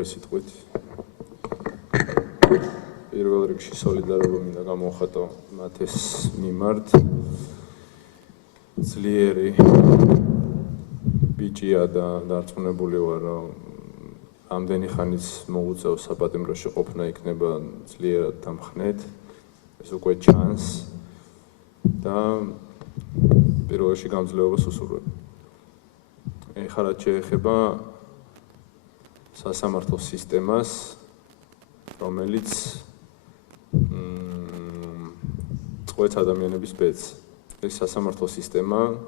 ორი სიტყვით. პირველ რიგში სოლიდარობა მინდა გამოვხატო მათეს მიმართ. ძლიერი ბიჭია და დარწმუნებული ვარ, რომ ამდენი ხანიც მოუწევს საპატიმროში ყოფნა იქნება ძლიერად დამხნეთ. ეს უკვე ჩანს და პირველ რიგში გამძლეობას უსურვებ. ეხლა რაც შეეხება სასამართლო სისტემას, რომელიც წყვეტს ადამიანების ბედს. ეს სასამართლო სისტემა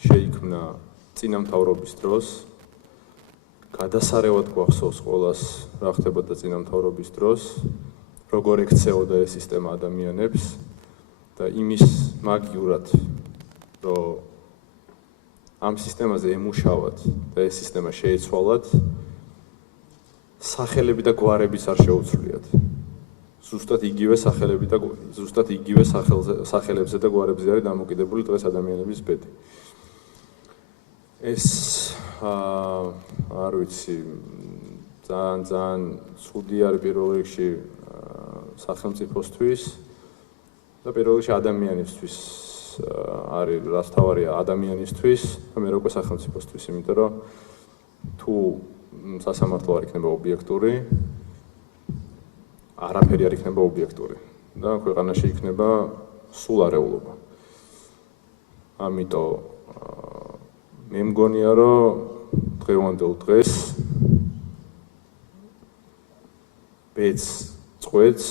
შეიქმნა წინამთავრობის დროს. გადასარევად გვახსოვს ყველას რა ხდებოდა წინამთავრობის დროს, როგორ ექცეოდა ეს სისტემა ადამიანებს და იმის მაგივრად, რომ ამ სისტემაზე ემუშავათ და ეს სისტემა შეეცვალათ, სახელები და გვარებიც არ შეუცვლიათ. ზუსტად იგივე სახელები და ზუსტად იგივე სახელებზე და გვარებზე არის დამოკიდებული დღეს ადამიანების ბედი. ეს არ ვიცი, ძალიან ცუდი არის პირველ რიგში სახელმწიფოსთვის და პირველ რიგში ადამიანისთვის არის, რაც თავარია ადამიანისთვის და მე უკვე სახელმწიფოსთვის, იმიტომ რომ თუ სასამართლო არ იქნება ობიექტური, არაფერი არ იქნება ობიექტური და ქვეყანაში იქნება სულ არეულობა. ამიტომ მე მგონია, რომ დღევანდელ დღეს ბედს წყვეტს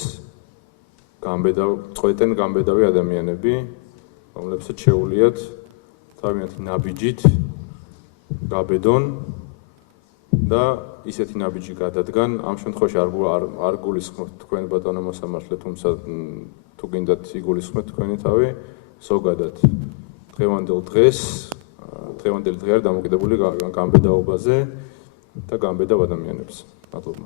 წყვეტენ გამბედავი ადამიანები, რომლებსაც შეუძლიათ თავიანთი ნაბიჯით გაბედონ და ისეთი ნაბიჯი გადადგან. ამ შემთხვევაში არ გულისხმობთ თქვენ ბატონო მოსამართლე, თუმცა თუ გინდათ იგულისხმეთ თქვენი თავი, ზოგადად დღევანდელ დღე არის დამოკიდებული გამბედაობაზე და გამბედავ ადამიანებს. მადლობა.